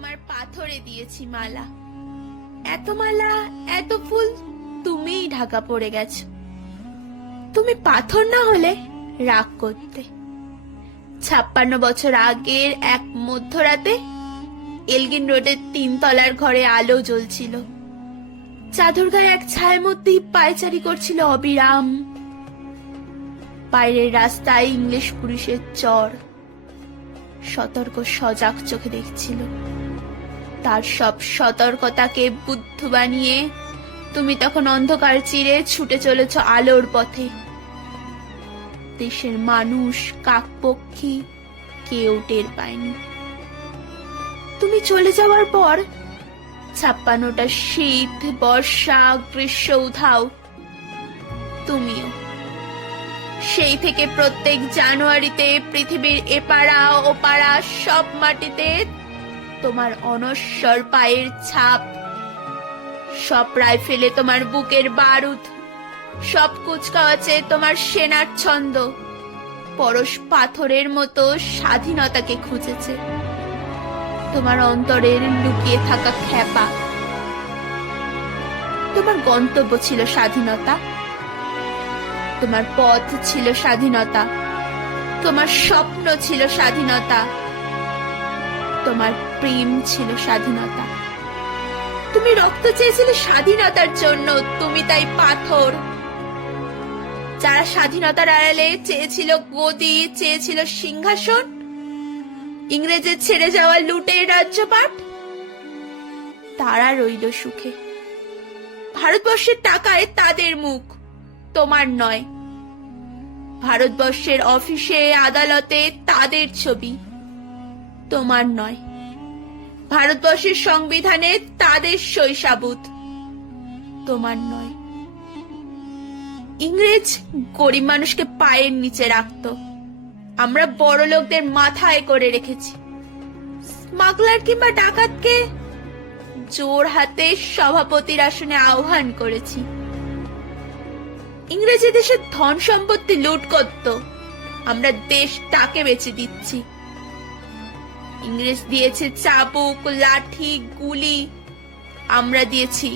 তোমার পাথরে দিয়েছি মালা, এত মালা এত ফুল তুমিই ঢাকা পড়ে গেছো। তুমি পাথর না হলে রাগ করতে। 56 বছর আগের এক মধ্যরাতে এলগিন রোডের 3 তলার ঘরে আলো জ্বলছিল। চাদর গায়ে এক ছায়ামূর্তি পায়চারি করছিল অবিরাম। বাইরের রাস্তায় ইংলিশ পুলিশের চর সতর্ক সজাগ চোখে দেখছিল। তার সব সতর্কতাকে বুদ্ধ বানিয়ে তুমি তখন অন্ধকার চিরে ছুটে চলেছ আলোর পথে। দেশের মানুষ, কাকপক্ষী কেউ টের পায়নি। তুমি চলে যাওয়ার পর 56টা শীত, বর্ষা, গ্রীষ্ম উধাও, তুমিও। সেই থেকে প্রত্যেক জানুয়ারিতে পৃথিবীর এপাড়া ওপাড়া সব মাটিতে তোমার অনশ্বর পায়ের ছাপ, সব রাইফেলে তোমার বুকের বারুদ, সব কুচকাওয়াজে তোমার সেনার ছন্দ পরশ পাথরের মতো স্বাধীনতাকে খুঁজেছে। তোমার অন্তরের লুকিয়ে থাকা খ্যাপা। তোমার গন্তব্য ছিল স্বাধীনতা, তোমার পথ ছিল স্বাধীনতা, তোমার স্বপ্ন ছিল স্বাধীনতা, তোমার প্রেম ছিল স্বাধীনতা। তুমি রক্ত চেয়েছিলে স্বাধীনতার জন্য, তুমি তাই পাথর। যারা স্বাধীনতার আড়ালে চেয়েছিল গদি, চেয়েছিল সিংহাসন, ইংরেজের ছেড়ে যাওয়া লুটের রাজ্যপাট, তারা রইল সুখে। ভারতবর্ষের টাকায় তাদের মুখ, তোমার নয়। ভারতবর্ষের অফিসে আদালতে তাদের ছবি, তোমার নয়। ভারতবর্ষের সংবিধানে তাদের সই সাবুত, তোমার নয়। ইংরেজ গরিব মানুষকে পায়ের নিচে রাখত, আমরা বড় লোকদের মাথায় করে রেখেছি। স্মাগলার কিংবা ডাকাতকে জোর হাতে সভাপতির আসনে আহ্বান করেছি। ইংরেজি দেশের ধন সম্পত্তি লুট করত, আমরা দেশ তাকে বেচে দিচ্ছি। ইংরেজ দিয়েছে চাবুক, লাঠি, গুলি, আমরা দিয়েছি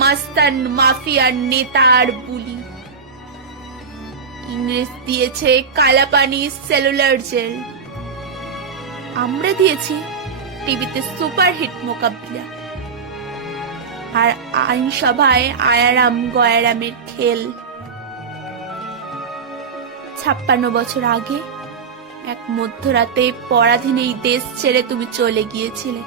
মাস্তান, মাফিয়ার নেতা আর বুলি। ইংরেজ দিয়েছে কালাপানি, সেলুলার জেল, আমরা দিয়েছি টিভিতে সুপারহিট মোকাবিলা আর আইনসভায় আয়ারাম গয়ারামের খেল। 56 বছর আগে এক মধ্যরাতে পরাধীন এই দেশ ছেড়ে তুমি চলে গিয়েছিলে,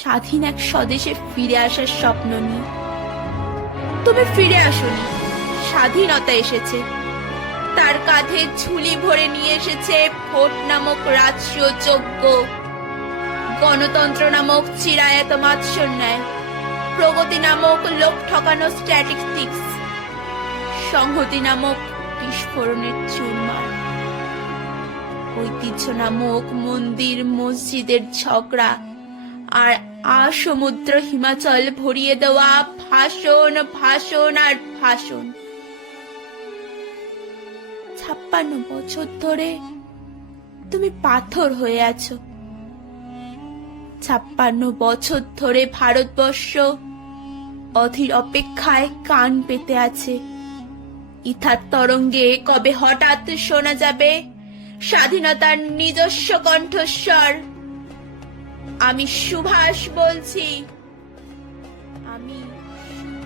স্বাধীন এক স্বদেশে ফিরে আসার স্বপ্ন নিয়ে। তুমি ফিরে আসোনি, স্বাধীনতা এসেছে। তার কাঁধে ঝুলি ভরে নিয়ে এসেছে ভোট নামক রাজস্ব যজ্ঞ, গণতন্ত্র নামক চিরায়ত মাৎসন্যায়, প্রগতি নামক লোক ঠকানো স্ট্যাটিস্টিক্স, সংহতি নামক বিস্ফোরণের চুরমার, ঐতিহ্য নামক মন্দির মসজিদের ঝগড়া, আর আসমুদ্র হিমাচল ভরিয়ে দেওয়া ভাষণ, ভাষণ আর ভাষণ। 56 বছর ধরে তুমি পাথর হয়ে আছো। 56 বছর ধরে ভারতবর্ষ অধীর অপেক্ষায় কান পেতে আছে। ইথার তরঙ্গে কবে হঠাৎ শোনা যাবে স্বাধীনতার নিজস্ব কণ্ঠস্বর। আমি সুভাষ বলছি, আমি সুভাষ।